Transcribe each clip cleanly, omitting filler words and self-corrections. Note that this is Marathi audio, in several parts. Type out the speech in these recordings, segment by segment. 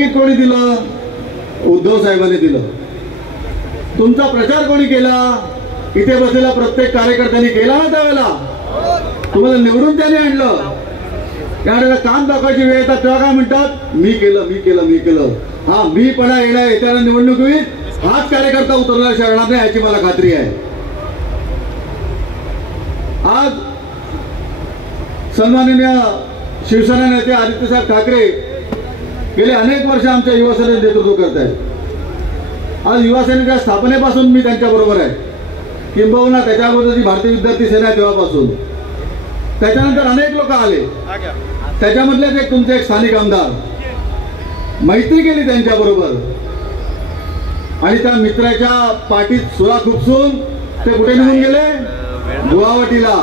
तिकीट कोणी दिलं? उद्धव साहेबांनी दिलं. तुमचा प्रचार कोणी केला? इथे बसलेला प्रत्येक कार्यकर्त्यांनी केला ना. त्यावेळेला तुम्हाला निवडून त्याने आणलं. त्यावेळेला काम दाखवायची वेळ येतात तेव्हा काय म्हणतात? मी केलं, मी केलं, मी केलं. हा मीपणा येत्या निवडणुकीत हाच कार्यकर्ता उतरला शरणार नाही याची मला खात्री आहे. आज सन्माननीय शिवसेना नेते आदित्यसाहेब ठाकरे गेले अनेक वर्ष आमच्या युवासेनेचे नेतृत्व करत आहेत. आज युवासेनेच्या स्थापनेपासून मी त्यांच्याबरोबर आहे, किंबहुना त्याच्याबरोबर भारतीय विद्यार्थी सेना आहे तेव्हापासून. त्याच्यानंतर अनेक लोक आले, त्याच्यामधलेच एक तुमचे एक स्थानिक आमदार. मैत्री केली त्यांच्याबरोबर आणि त्या मित्राच्या पाठीत सुरा खुपसून ते कुठे निघून गेले? गुवाहाटीला.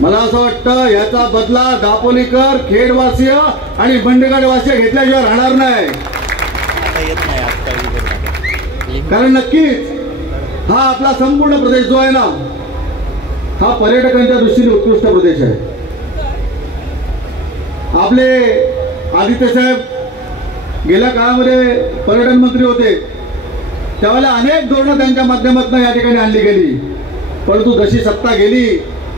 मला असं वाटतं याचा बदला दापोलीकर, खेडवासीय आणि बंडगडवासीय घेतल्याशिवाय राहणार नाही. कारण नक्कीच हा आपला संपूर्ण प्रदेश जो आहे ना, हा पर्यटकांच्या दृष्टीने उत्कृष्ट प्रदेश आहे. आपले आदित्य साहेब गेल्या काळामध्ये पर्यटन मंत्री होते, त्यावेळेला अनेक धोरणं त्यांच्या माध्यमातून या ठिकाणी आणली गेली. परंतु जशी सत्ता गेली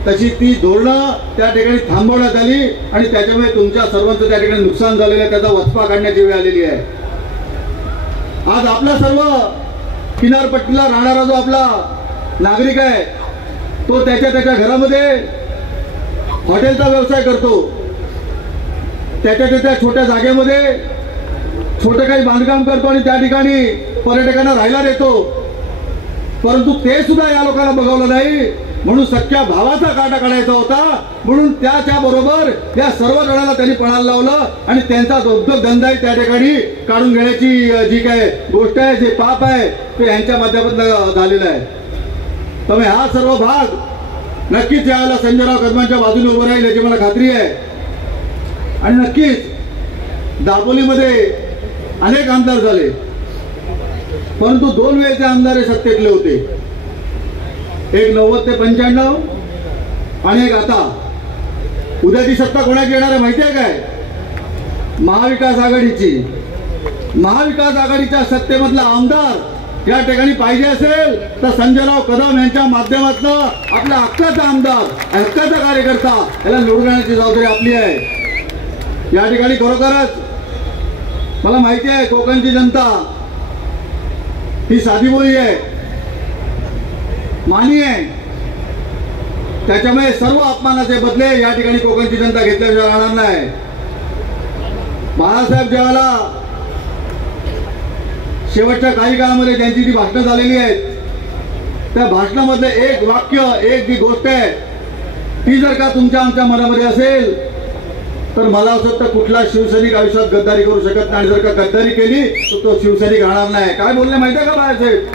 तशी ती धोरणं त्या ठिकाणी थांबवण्यात आली आणि त्याच्यामुळे तुमच्या सर्वांचं त्या ठिकाणी नुकसान झालेलं आहे. त्याचा वचपा काढण्याची वेळ आलेली आहे. आज आपला सर्व किनारपट्टीला राहणारा जो आपला नागरिक आहे तो त्याच्या घरामध्ये हॉटेलचा व्यवसाय करतो, त्याच्या छोट्या जागेमध्ये छोटे काही बांधकाम करतो आणि त्या ठिकाणी पर्यटकांना राहायला देतो. परंतु ते सुद्धा या लोकांना बघवलं नाही. म्हणून सख्या भावाचा काटा काढायचा होता, म्हणून त्याच्या बरोबर या सर्व जणांना त्यांनी पणाला लावलं आणि त्यांचा उद्योगधंदाही त्या ठिकाणी काढून घेण्याची जी काय गोष्ट आहे, जे पाप आहे ते यांच्या माध्यमातून झालेलं आहे. त्यामुळे हा सर्व भाग नक्कीच यावेळेला संजयराव कदमांच्या बाजूने उभं राहील याची मला खात्री आहे. आणि नक्कीच दापोलीमध्ये अनेक आमदार झाले, परंतु 2 वेळेचे आमदार हे सत्तेतले होते. एक 90 ते 95 आणि एक आता. उद्याची सत्ता कोणाची येणार आहे माहिती आहे काय? महाविकास आघाडीची. महाविकास आघाडीच्या सत्तेमधला आमदार या ठिकाणी पाहिजे असेल तर संजयराव कदम यांच्या माध्यमातून आपल्या हक्काचा आमदार, हक्काचा कार्यकर्ता याला निवडून आणण्याची जबाबदारी आपली आहे. या ठिकाणी खरोखरच मला माहिती आहे कोकणची जनता ही साधीभोळी आहे, मानी आहे. त्याच्यामुळे सर्व अपमानाचे बदले या ठिकाणी कोकणची जनता घेतल्याशिवाय राहणार नाही. बाळासाहेब जेव्हा शेवटच्या काही काळामध्ये ज्यांची ती भाषणं झालेली आहेत त्या भाषणामधले एक वाक्य, एक जी गोष्ट आहे ती जर का तुमच्या आमच्या मनामध्ये असेल तर मला असं वाटतं कुठला शिवसैनिक आयुष्यात गद्दारी करू शकत नाही. आणि जर का गद्दारी केली तर तो शिवसैनिक राहणार नाही. काय बोलले माहिती आहे का बाळासाहेब?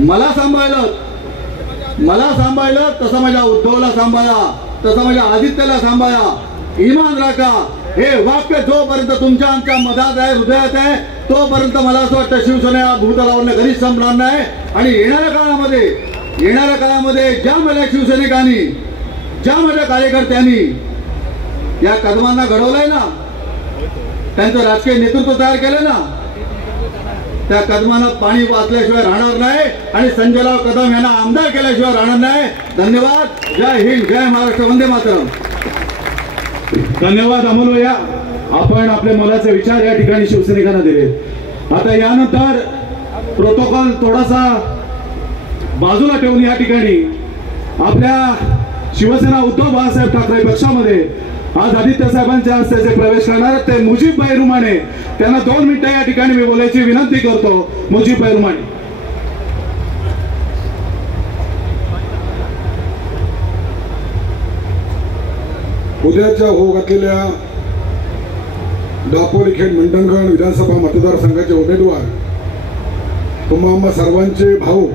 मला सांभाळलं तसं माझ्या उद्धवला सांभाळा, तसं माझ्या आदित्यला सांभाळा, इमान राखा. हे वाक्य जोपर्यंत तुमच्या आमच्या मधात आहे, हृदयात आहे, तोपर्यंत मला असं वाटतं शिवसेना भूतलावरनं कधीच संपणार नाही. आणि येणाऱ्या काळामध्ये ज्या माझ्या शिवसैनिकांनी, ज्या माझ्या कार्यकर्त्यांनी या कदमांना घडवलंय ना, त्यांचं राजकीय नेतृत्व तयार केलं ना, त्या कदमांना पाणी वाचल्याशिवाय राहणार नाही आणि संजयराव कदम यांना आमदार केल्याशिवाय राहणार नाही. धन्यवाद. जय हिंद, जय महाराष्ट्र, वंदे मातरम. धन्यवाद अमोल. या आपण आपले मोलाचे विचार या ठिकाणी शिवसैनिकांना दिले. आता यानंतर प्रोटोकॉल थोडासा बाजूला ठेवून या ठिकाणी आपल्या शिवसेना उद्धव बाळासाहेब ठाकरे पक्षामध्ये आज आदित्य साहेबांच्या हस्ते जे प्रवेश करणार ते मुजीबभाई रुमाणे, त्यांना 2 मिनिटं या ठिकाणी मी बोलायची विनंती करतो. मुजीबभाई रुमाणे. उद्याच्या होऊ घातलेल्या दापोली खेड मंडणगड विधानसभा मतदारसंघाचे उमेदवार तुम्हा सर्वांचे भाऊ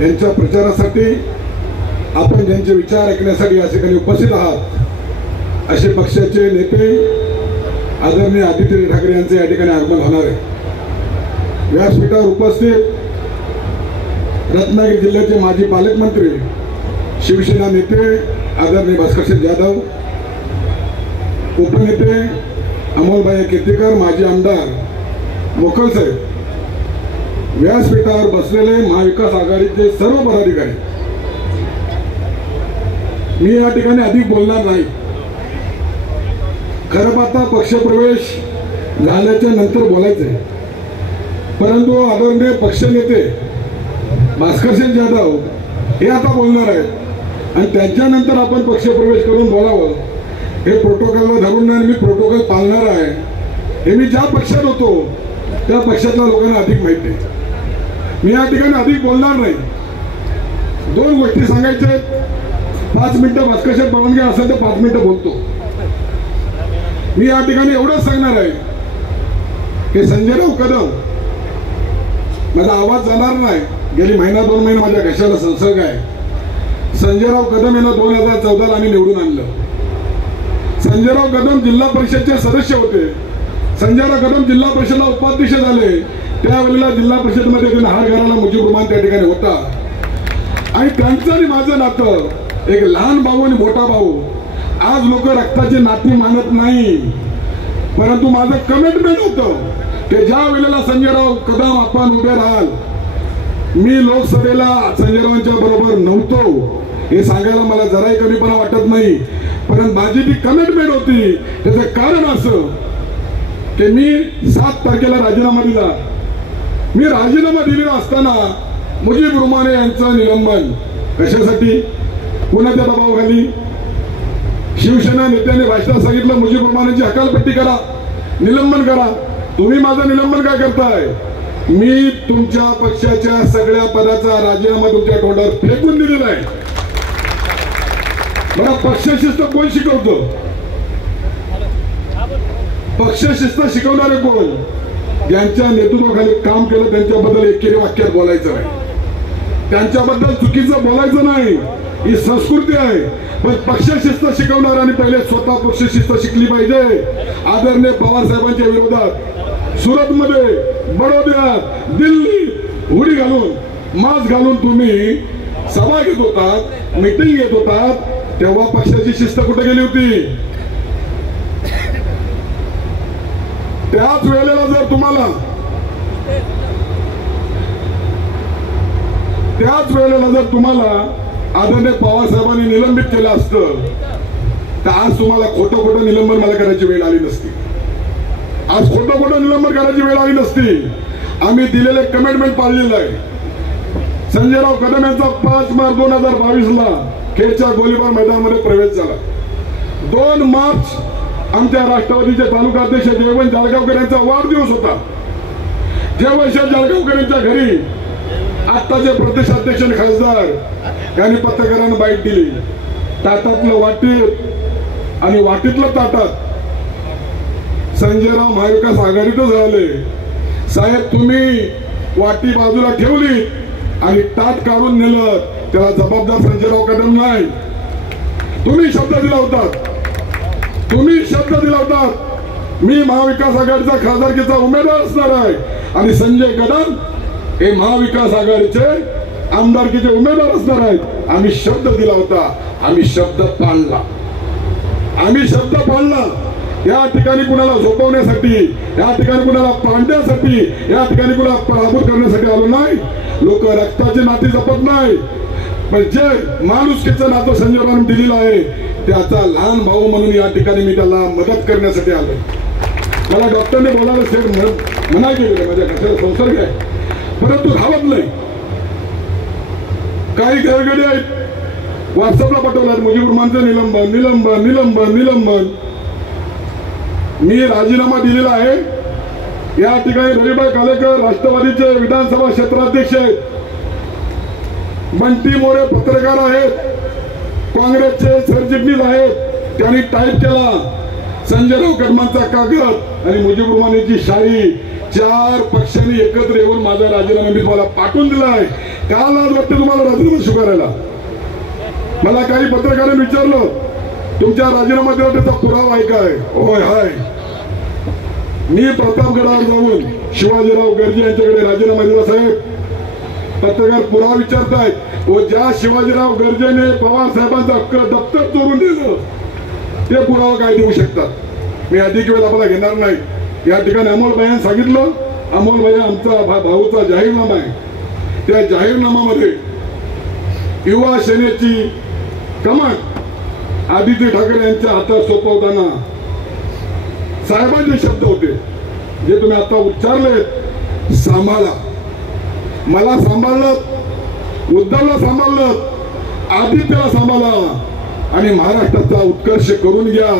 यांच्या प्रचारासाठी आपण ज्यांचे विचार ऐकण्यासाठी या ठिकाणी उपस्थित आहात असे पक्षाचे नेते आदरणीय आदित्य ठाकरे यांचे या ठिकाणी आगमन होणार आहे. व्यासपीठावर उपस्थित रत्नागिरी जिल्ह्याचे माजी पालकमंत्री शिवसेना नेते आदरणीय भास्करसिंह जाधव, उपनेते अमोलभाई कीर्तीकर, माजी आमदार मोकल साहेब, व्यासपीठावर बसलेले महाविकास आघाडीचे सर्व पदाधिकारी, मी या ठिकाणी अधिक बोलणार नाही. खरं पाहता पक्षप्रवेश झाल्याच्या नंतर बोलायचंय, परंतु आदरणीय पक्षनेते भास्करसिंग जाधव हे आता बोलणार आहेत आणि त्यांच्यानंतर आपण पक्षप्रवेश करून बोलावं हे प्रोटोकॉलला धरून नाही. मी प्रोटोकॉल पाळणार आहे. हे मी ज्या पक्षात होतो त्या पक्षातल्या लोकांना अधिक माहिती आहे. मी या ठिकाणी अधिक बोलणार नाही. 2 गोष्टी सांगायच्या आहेत. 5 मिनिटं भास्करसिंग परवानगी असेल तर 5 मिनिटं बोलतो. मी या ठिकाणी एवढंच सांगणार आहे की संजयराव कदम, माझा आवाज जाणार नाही, गेली महिना 2 महिने माझ्या घशाला संसर्ग आहे. संजयराव कदम यांना 2014 आम्ही निवडून आणलं. संजयराव कदम जिल्हा परिषदचे सदस्य होते. संजयराव कदम जिल्हा परिषदला उपाध्यक्ष झाले. त्यावेळेला जिल्हा परिषदमध्ये त्यांना हार घराला मुजीब रहमान त्या ठिकाणी होता आणि त्यांचं आणि माझं नातं एक लहान भाऊ आणि मोठा भाऊ. आज लोक रक्ताची नाती मानत नाही, परंतु माझं कमिटमेंट होतं की ज्या वेळेला संजयराव कदम आपण उभे राहाल, मी लोकसभेला संजयरावांच्या बरोबर नव्हतो हे सांगायला मला जराही कमीपणा वाटत नाही, परंतु माझी ती कमिटमेंट होती. त्याचं कारण असं की मी 7 तारखेला राजीनामा दिला. मी राजीनामा दिलेला असताना मुजीब रहमान यांचं निलंबन कशासाठी, कुणाच्या दबावाखाली? शिवसेना नेत्यांनी भाषणात सांगितलं मुजीब रहमानांची हकालपट्टी करा, निलंबन करा. तुम्ही माझं निलंबन काय करताय? मी तुमच्या पक्षाच्या सगळ्या पदाचा राजीनामा तुमच्या तोंडावर फेकून दिलेला आहे. मला पक्षशिस्त कोण शिकवतो? पक्षशिस्त शिकवणारे कोण? ज्यांच्या नेतृत्वाखाली काम केलं त्यांच्याबद्दल एकेरी वाक्यात बोलायचं नाही, त्यांच्याबद्दल चुकीचं बोलायचं नाही. ही संस्कृती आहे. पण पक्षशिस्त शिकवणाऱ्यांनी पहिले स्वतः पक्षशिस्त शिकली पाहिजे. आदरणीय पवार साहेबांच्या विरोधात सुरतमध्ये, बडोद्यात, दिल्लीत हुडी घालून, मास्क घालून तुम्ही सभा घेत होतात, मीटिंग घेत होतात, तेव्हा पक्षाची शिस्त कुठे गेली होती? त्याच वेळेला जर तुम्हाला आदरणीय पवार साहेबांनी निलंबित केलं असतं तर आज तुम्हाला खोटं निलंबन मला करायची वेळ आली नसती. आज खोटं निलंबन करायची वेळ आली नसती. आम्ही दिलेले कमिटमेंट पाळलेलं आहे. संजयराव कदम यांचा 5 मार्च 2022 खेडच्या गोलीबार मैदानामध्ये प्रवेश झाला. 2 मार्च आमच्या राष्ट्रवादीचे तालुका अध्यक्ष जयवंत जाळगावकर यांचा वाढदिवस होता. जयवंत जाळगावकर यांच्या घरी आत्ताचे प्रदेशाध्यक्ष खासदार यांनी पत्रकारांना बाईट दिली. ताटातलं वाटीत आणि वाटीतलं ताटात. संजयराव महाविकास आघाडीतच झाले. साहेब तुम्ही वाटी बाजूला ठेवली आणि ताट काढून नेलं, त्याला जबाबदार संजयराव कदम नाही. तुम्ही शब्द दिला होता मी महाविकास आघाडीचा खासदारकीचा उमेदवार असणार आहे आणि संजय कदम हे महाविकास आघाडीचे आमदारकीचे उमेदवार असणार आहेत. आम्ही शब्द दिला होता. आम्ही शब्द पाळला. या ठिकाणी कुणाला झोपवण्यासाठी, या ठिकाणी कुणाला पाडण्यासाठी, या ठिकाणी कुणाला पराभूत करण्यासाठी आलो नाही. लोक रक्ताचे नाते जपत नाही, पण जे माणुसकीचं नातं संजयरावांनी दिलेलं आहे त्याचा लहान भाऊ म्हणून या ठिकाणी मी त्याला मदत करण्यासाठी आलो. मला डॉक्टरने बोलायला मनाई केली, माझ्या घशाला संसर्ग आहे, परंतु धावत नाही. काही गडगडी आहेत, व्हॉट्सअपला पाठवणार मुजीब रहमानचं निलंबन. मी राजीनामा दिलेला आहे. या ठिकाणी रविभाई कालेकर राष्ट्रवादीचे विधानसभा क्षेत्राध्यक्ष आहेत. बंटी मोरे पत्रकार आहेत, काँग्रेसचे सरचिटणीस आहेत. त्यांनी टाईप केला संजयराव कदमांचा कागद आणि मुजीब रहमान यांची शाही. 4 पक्षांनी एकत्र येऊन माझा राजीनामा मी तुम्हाला पाठवून दिलाय. काल आज वाटतं तुम्हाला राजीनामा स्वीकारायला. मला काही पत्रकारांनी विचारलं तुमच्या राजीनामा दिला त्याचा पुरावा आहे काय? होय हाय. मी प्रतापगडावर जाऊन शिवाजीराव गर्जे यांच्याकडे राजीनामा दिला. साहेब पत्रकार पुरावा विचारतायत व ज्या शिवाजीराव गर्जेने पवार साहेबांचा दप्तर चोरून दिलं ते पुरावा काय देऊ शकतात? मी अधिक वेळ आपल्याला घेणार नाही। या ठिकाणी अमोल भाईंनी सांगितलं, अमोल भाई आमचा भाऊचा जाहीरनामा आहे, त्या जाहीरनामामध्ये युवा सेनेची कमान आदित्य ठाकरे यांच्या हातात सोपवताना साहेबांचे शब्द होते जे तुम्ही आता उच्चारले, सांभाळा, मला सांभाळलं, उद्धवला सांभाळलं, आदित्यला सांभाळा आणि महाराष्ट्राचा उत्कर्ष करून घ्या।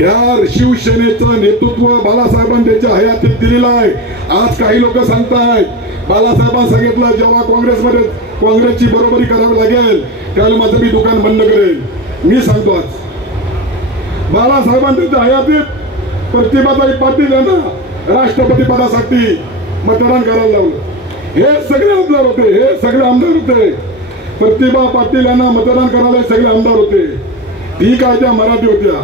या शिवसेनेचं नेतृत्व बाळासाहेबांनी त्यांच्या हयातीत दिलेलं आहे। आज काही लोक सांगतायत बाळासाहेबांनी सांगितलं जेव्हा काँग्रेसमध्ये काँग्रेसची बरोबरी करावी लागेल त्यावेळेला माझं मी दुकान बंद करेल। मी सांगतो आज बाळासाहेबांनी त्यांच्या हयातीत प्रतिभाताई पाटील यांना राष्ट्रपती पदासाठी मतदान करायला लावलं। हे सगळे आमदार होते, हे सगळे आमदार होते, प्रतिभा पाटील यांना मतदान करायला सगळे आमदार होते। ठीक आहे, त्या मराठी होत्या।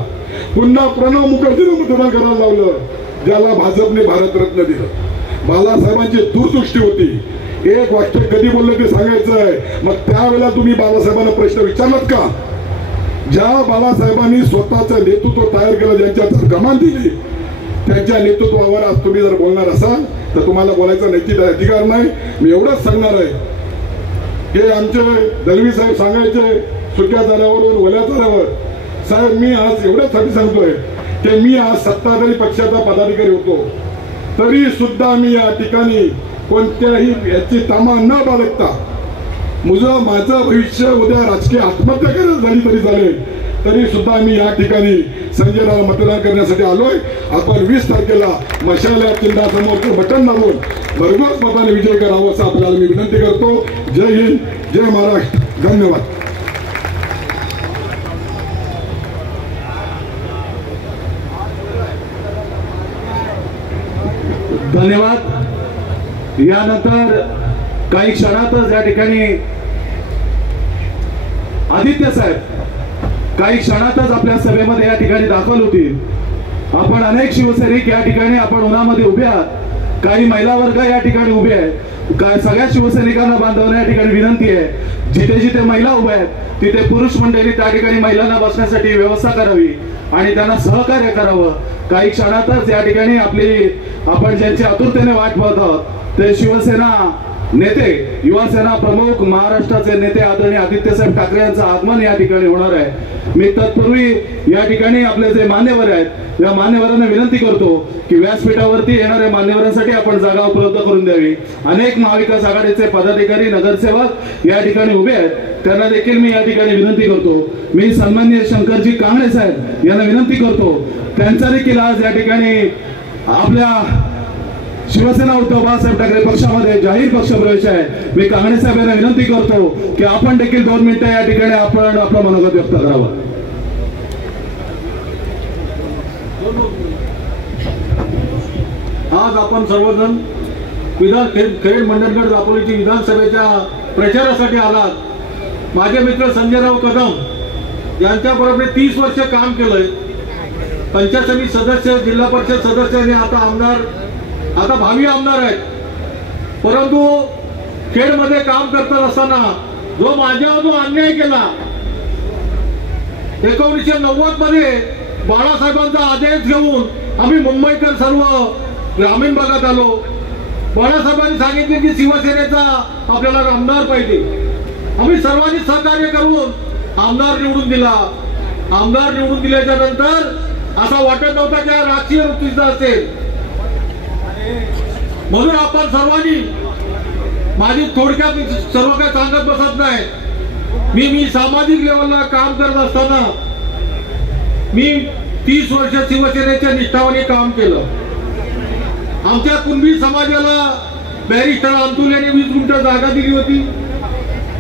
पुन्हा प्रणव मुखर्जीला मतदान करायला लावलं, ज्याला भाजपने भारतरत्न दिलं। बाळासाहेबांची दूरदृष्टी होती। एक वाक्य कधी बोललं ते सांगायचं आहे। मग त्यावेळेला तुम्ही बाळासाहेबांना प्रश्न विचारलात का? ज्या बाळासाहेबांनी स्वतःचं नेतृत्व तयार केलं, ज्यांच्या कमान दिली, त्यांच्या नेतृत्वावर आज तुम्ही जर बोलणार असाल तर तुम्हाला बोलायचा नैतिक अधिकार नाही। मी एवढंच सांगणार आहे, हे आमचे दलवी साहेब सांगायचे सुट्या झाल्यावर ओल्या झाल्यावर, साहेब मी आज एवढ्यासाठी सांगतोय की मी आज सत्ताधारी पक्षाचा पदाधिकारी होतो, तरी सुद्धा मी या ठिकाणी कोणत्याही याची तामा न बाळगता माझं भविष्य उद्या राजकीय आत्महत्या करायला झाली तरी चालेल, तरी सुद्धा मी या ठिकाणी संजयराव मतदान करण्यासाठी आलोय। आपण 20 तारखेला मशाल या चिन्हासमोर बटन दाबून भरघोस मताने विजय करावा असं आपल्याला मी विनंती करतो। जय हिंद, जय महाराष्ट्र, धन्यवाद। धन्यवाद। यानंतर काही क्षणातच या ठिकाणी आदित्य साहेब काही क्षणातच आपल्या सभेमध्ये या ठिकाणी दाखल होतील। आपण अनेक शिवसैनिक या ठिकाणी आपण उन्हामध्ये उभे आहात, काही महिला वर्ग या ठिकाणी उभे आहेत। काय सगळ्या शिवसैनिकांना बांधवांना या ठिकाणी विनंती आहे, जिथे जिथे महिला उभ्या आहेत तिथे पुरुष मंडळी त्या ठिकाणी महिलांना बसण्यासाठी व्यवस्था करावी आणि त्यांना सहकार्य करावं। काही क्षणातच या ठिकाणी आपण ज्यांची आतुरतेने वाट पाहत आहोत ते शिवसेना नेते, युवा सेना प्रमुख, महाराष्ट्राचे नेते आदरणीय आदित्यसाहेब ठाकरे यांचं आगमन या ठिकाणी होणार आहे। मी तत्पूर्वी या ठिकाणी आपले जे मान्यवर आहेत या मान्यवरांना विनंती करतो की व्यासपीठावरती येणाऱ्या मान्यवरांसाठी आपण जागा उपलब्ध करून द्यावी। अनेक महाविकास आघाडीचे पदाधिकारी, नगरसेवक या ठिकाणी उभे आहेत, त्यांना देखील मी या ठिकाणी विनंती करतो। मी सन्माननीय शंकरजी कांगणे साहेब यांना विनंती करतो, त्यांचा देखील आज या ठिकाणी आपल्या शिवसेना उद्धव बाळासाहेब ठाकरे पक्षामध्ये जाहीर पक्षप्रवेश आहे। मी कांगणे साहेब यांना विनंती करतो की आपण देखील 2 मिनिटं या ठिकाणी आपण आपलं मनोगत व्यक्त करावं। आज आपण सर्वजण खेड मंडणगड दापोलीची विधानसभेच्या प्रचारासाठी आलात। माझे मित्र संजयराव कदम यांच्याबरोबर 30 वर्ष काम केलंय, पंचायत समिती सदस्य, जिल्हा परिषद सदस्य आणि आता आमदार, आता भावी आमदार आहेत। परंतु खेडमध्ये काम करत असताना जो माझ्यावर जो अन्याय केला 1990 मध्ये बाळासाहेबांचा आदेश घेऊन आम्ही मुंबईकर सर्व ग्रामीण भागात आलो। बाळासाहेबांनी सांगितले की शिवसेनेचा आपल्याला आमदार पाहिजे, आम्ही सर्वांनी सहकार्य करून आमदार निवडून दिला। आमदार निवडून दिल्याच्या नंतर असा वाटत नव्हता की राजकीय वृत्तीचा असेल, म्हणून आपण सर्वांनी, माझी थोडक्यात सर्व काही सांगत बसत नाही, मी सामाजिक लेवलला काम करत असताना मी 30 वर्ष शिवसेनेच्या निष्ठावाने काम केलं। आमच्या कुणबी समाजाला बॅरिस्टर अंतुल यांनी 20 गुंठ जागा दिली होती।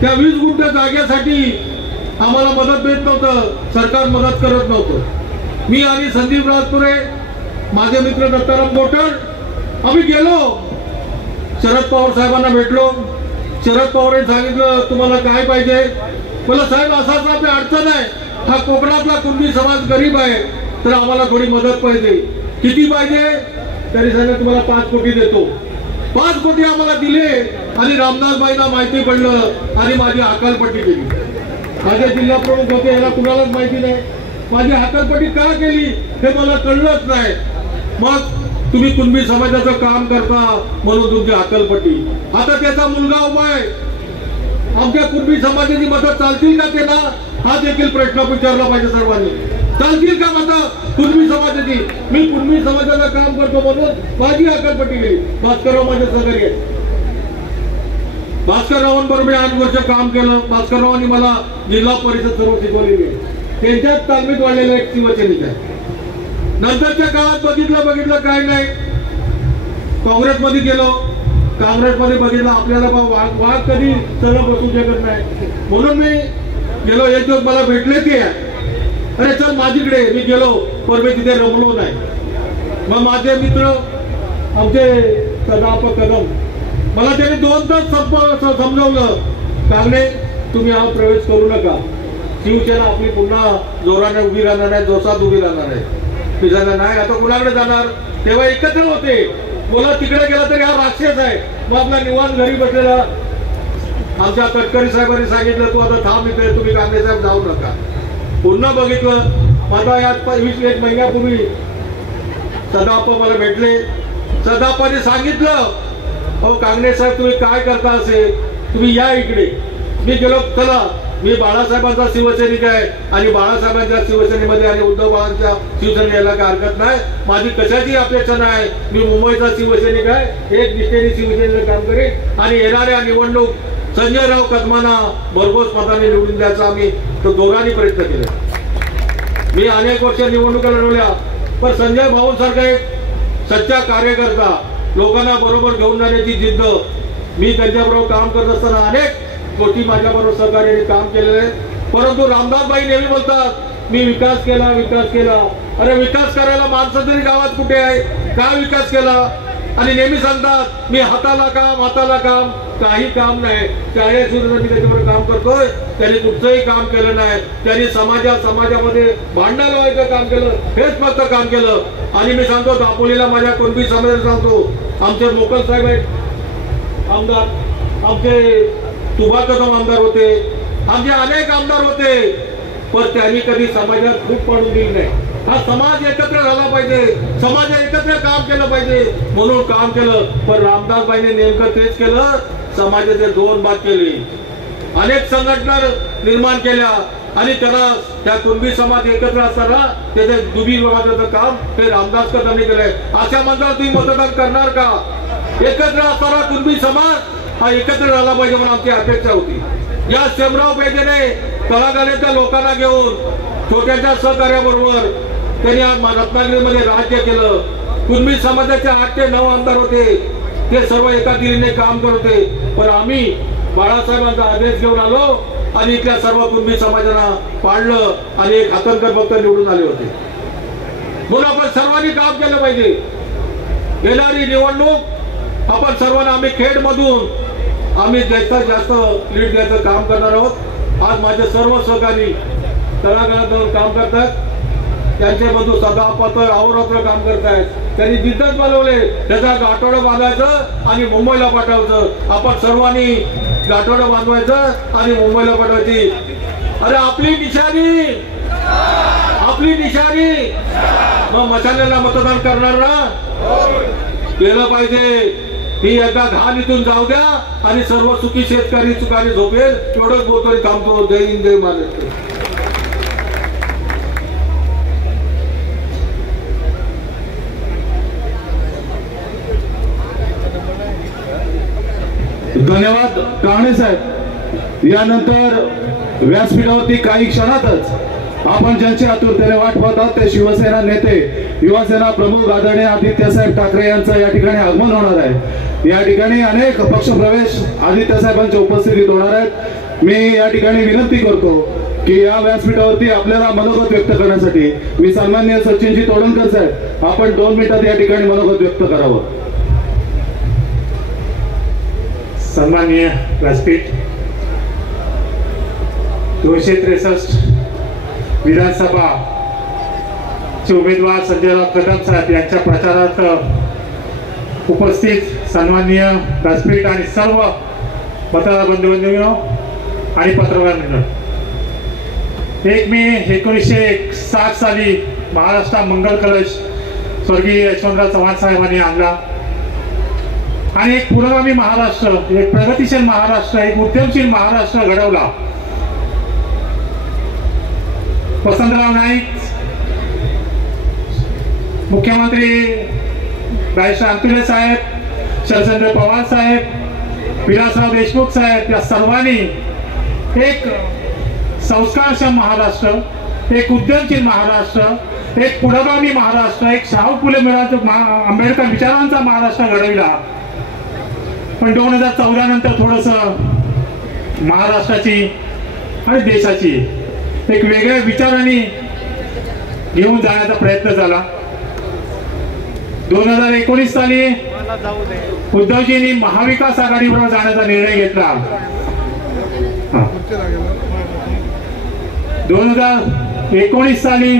त्या 20 गुंठ जागेसाठी आम्हाला मदत मिळत नव्हतं, सरकार मदत करत नव्हतं। मी आणि संदीप राजपुरे, माझे मित्र दत्ताराम गोटळ, आम्ही गेलो, शरद पवार साहेबांना भेटलो। शरद पवारांनी सांगितलं तुम्हाला काय पाहिजे? मला साहेब असाच आपली अडचण आहे, हा कोकणातला कुणबी समाज गरीब आहे, तर आम्हाला थोडी मदत पाहिजे। किती पाहिजे? तरी सांगितलं तुम्हाला 5 कोटी देतो। 5 कोटी आम्हाला दिले आणि रामदासबाईंना माहिती पडलं आणि माझी अकालपट्टी केली। माझे जिल्हा प्रमुख होते, याला कुणालाच माहिती नाही, माझी हकालपट्टी का केली हे मला कळलंच नाही. मग तुम्ही कुणबी समाजाचं काम करता म्हणून तुमची हकालपट्टी. आता त्याचा मुलगा उभा आहे, आमच्या कुणबी समाजाची मतं चालतील का त्याला, हा देखील प्रश्न विचारला पाहिजे सर्वांनी. चालतील का मतं कुणबी समाजाची? मी कुणबी समाजाचं काम करतो म्हणून माझी हकालपट्टी केली. भास्करराव माझे सहकारी आहेत. भास्कररावांबरोबर मी 8 वर्ष काम केलं. भास्कररावांनी मला जिल्हा परिषद सर्व शिकवलेली आहे. त्यांच्याच तालमीत वाढलेला एक शिवसैनिक आहे. नंतरच्या काळात बघितलं काय नाही, काँग्रेसमध्ये गेलो. काँग्रेसमध्ये बघितलं आपल्याला वाघ कधी सरळ बसू शकत नाही. म्हणून मी गेलो. एक दिवस मला भेटले ते, अरे चल माझीकडे. मी गेलो पण मी तिथे रमलो नाही. मग माझे मित्र आमचे सदाप कदम मला त्यांनी 2 तास समजावलं, कांगणे तुम्ही हा प्रवेश करू नका. शिवसेना आपली पुन्हा जोराने उभी राहणार आहे, जोशात उभी राहणार आहे. मी झालं नाही, आता कुणाकडे जाणार? तेव्हा एकत्र होते. बोला तिकडे गेला तरी हा राक्षस आहे. मग आपला निवांत घरी बसलेला आमच्या तटकरी साहेबांनी सांगितलं तू आता थांब इथे, तुम्ही कांगणे साहेब जाऊ नका. पुन्हा बघितलं. माझा यात 21 महिन्यापूर्वी सदाप मला भेटले. सदापाने सांगितलं, हो कांगणे साहेब तुम्ही काय करता असे, तुम्ही या इकडे. मी गेलो. चला मी बाळासाहेबांचा शिवसैनिक आहे आणि बाळासाहेबांच्या शिवसेनेमध्ये आणि उद्धव बाळांच्या शिवसेनेला यायला काही हरकत नाही. माझी कशाची अपेक्षा नाही. मी मुंबईचा शिवसैनिक आहे, एक निष्ठेने शिवसेनेचं काम करेन आणि येणाऱ्या निवडणूक संजयराव कदमांना भरघोस मताने निवडून द्यायचा आम्ही तो जोराने प्रयत्न केले. मी अनेक वर्ष निवडणुका लढवल्या, पण संजय भाऊंसारखा एक सच्चा कार्यकर्ता, लोकांना बरोबर घेऊन जाण्याची जिद्द, मी त्यांच्याबरोबर काम करत असताना अनेक गोष्टी माझ्याबरोबर सहकार्याने काम केलेलं आहे. परंतु रामदासबाई नेहमी बोलतात मी विकास केला. अरे विकास करायला माणसं तरी गावात कुठे आहे? काय विकास केला? आणि नेहमी सांगतात मी हाताला काम. काही काम नाही. 40 वर्ष मी त्याच्यावर काम करतोय. त्यांनी कुठचंही काम केलं नाही. त्यांनी समाजामध्ये भांडण लावायचं काम केलं, हेच फक्त काम केलं. आणि मी सांगतो दापोलीला माझ्या कुणबी समाजाला सांगतो, आमचे मोकल साहेब आहेत आमदार, आमचे सुभाष कदम आमदार होते, आमचे अनेक आमदार होते, पण त्यांनी कधी समाजात खूप पडून दिली नाही. हा समाज एकत्र झाला पाहिजे, समाज एकत्र काम केलं पाहिजे म्हणून काम केलं. पण रामदासबाईंनी नेमकं तेच केलं. समाजाचे 2 भाग केले, अनेक संघटना निर्माण केल्या आणि त्याला त्या कुणबी समाज एकत्र असताना त्याचे दुबी विभागाचं काम हे रामदास कदमने केलंय. अशा माणसाला तुम्ही मतदान करणार का? एकत्र असताना कुणबी समाज हा एकत्र झाला पाहिजे म्हणून आमची अपेक्षा होती. या शेमराव पेठेने तळागाळातल्या लोकांना घेऊन छोट्याच्या सहकार्याबरोबर त्यांनी रत्नागिरीमध्ये राज्य केलं. कुणबी समाजाचे 8 ते 9 आमदार होते, ते सर्व एका दिलीने काम करत होते. पण आम्ही बाळासाहेबांचा आदेश घेऊन आलो आणि इथल्या सर्व कुणबी समाजाला पाडलं आणि एक हातनकर फक्त निवडून आले होते. म्हणून आपण सर्वांनी काम केलं पाहिजे. येणारी निवडणूक आपण सर्वांना आम्ही खेडमधून आम्ही जास्त लीड द्यायचं काम करणार आहोत. आज माझे सर्व सहकारी तळागाळात जाऊन काम करतात. त्यांचे बंधू सदापातर अहोरात्र काम करतायत. त्यांनी जिद्दच बनवले त्याचा गाठोडं बांधायचं आणि मुंबईला पाठवायचं. आपण सर्वांनी गाठोडं बांधवायचं आणि मुंबईला पाठवायची. अरे आपली निशाणी मग मशालेला मतदान करणार ना, केलं पाहिजे. ही एकदा घाण इथून जाऊ द्या आणि सर्व सुखी शेतकरी सुखाने झोपेल एवढंच बोलतोय. थांबतो. जय हिंद, जय महाराष्ट्र. धन्यवाद कांगणे साहेब. यानंतर व्यासपीठावरती काही क्षणातच आपण ज्यांची आतुरतेने वाट पाहतात ते शिवसेना नेते, युवासेना प्रमुख आदरणीय आदित्यसाहेब ठाकरे यांचं या ठिकाणी आगमन होणार आहे. या ठिकाणी अनेक पक्षप्रवेश आदित्यसाहेबांच्या उपस्थितीत होणार आहेत. मी या ठिकाणी विनंती करतो की या व्यासपीठावरती आपल्याला मनोगत व्यक्त करण्यासाठी मी सन्माननीय सचिनजी तोडणकर साहेब आपण 2 मिनिटात या ठिकाणी मनोगत व्यक्त करावं. सन्माननीय व्यासपीठ, 263 विधानसभा चे उमेदवार संजयराव कदम साहेब यांच्या प्रचारार्थ उपस्थित सन्माननीय व्यासपीठ आणि सर्व मतदार बंधूंनो आणि पत्रकार मित्र, 1 मे 1961 1960 साली महाराष्ट्रात मंगल कलश स्वर्गीय यशवंतराव चव्हाण साहेबांनी आणला आणि एक पुरोगामी महाराष्ट्र, एक प्रगतिशील महाराष्ट्र, एक उद्यमशील महाराष्ट्र घडवला. वसंतराव नाईक, मुख्यमंत्री बॅरिस्टर अंतुले साहेब, शरदचंद्र पवार साहेब, विलासराव देशमुख साहेब या सर्वांनी एक संस्कारक्षम महाराष्ट्र, एक उद्यमशील महाराष्ट्र, एक पुरोगामी महाराष्ट्र, एक शाहू फुले आंबेडकर विचारांचा महाराष्ट्र घडविला. पण 2014 नंतर थोडस महाराष्ट्राची आणि देशाची एक वेगळ्या विचारांनी घेऊन जाण्याचा प्रयत्न झाला. 2019 साली उद्धवजींनी महाविकास आघाडीवर जाण्याचा निर्णय घेतला. 2019 साली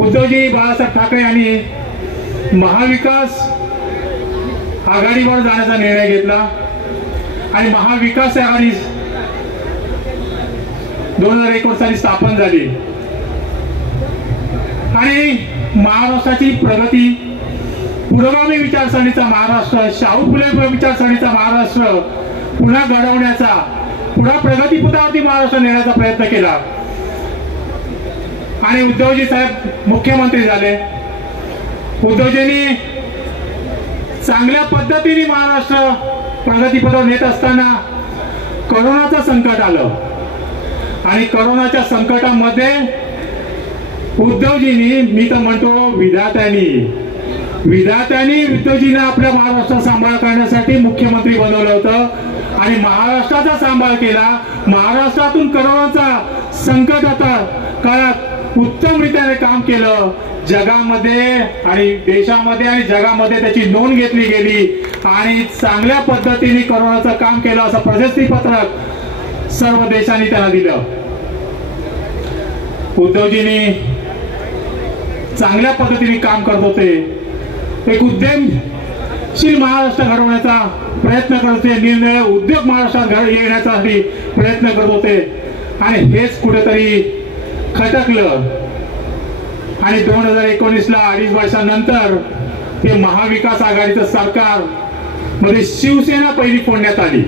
उद्धवजी बाळासाहेब ठाकरे यांनी महाविकास आघाडीवर जाण्याचा निर्णय घेतला आणि महाविकास आघाडी 2019 साली स्थापन झाली आणि महाराष्ट्राची प्रगती, पुरोगामी विचारसरणीचा महाराष्ट्र, शाहू फुले विचारसरणीचा महाराष्ट्र पुन्हा घडवण्याचा, पुन्हा प्रगतीपथावरती महाराष्ट्र नेण्याचा प्रयत्न केला आणि उद्धवजी साहेब मुख्यमंत्री झाले. उद्धवजींनी चांगल्या पद्धतीने महाराष्ट्र प्रगतीपथावर नेत असताना कोरोनाचं संकट आलं आणि कोरोनाच्या संकटामध्ये उद्धवजींनी, मी तर म्हणतो विधात्यांनी उद्धवजींना आपल्या महाराष्ट्र सांभाळ करण्यासाठी मुख्यमंत्री बनवलं होतं आणि महाराष्ट्राचा सांभाळ केला. महाराष्ट्रातून कोरोनाचा संकटाचा काळात उत्तमरित्याने काम केलं. जगामध्ये आणि देशामध्ये आणि जगामध्ये त्याची नोंद घेतली गेली आणि चांगल्या पद्धतीने कोरोनाचं काम केलं असं प्रशस्ती पत्रक सर्व देशांनी त्यांना दिलं. उद्धवजींनी चांगल्या पद्धतीने काम करत होते, एक उद्यमशील महाराष्ट्र घडवण्याचा प्रयत्न करत होते, निर्णय उद्योग महाराष्ट्रात येण्यासाठी प्रयत्न करत होते आणि हेच कुठेतरी खटकलं आणि 2019ला 2.5 वर्षांनंतर ते महाविकास आघाडीचं सरकार मध्ये शिवसेना पहिली फोडण्यात आली.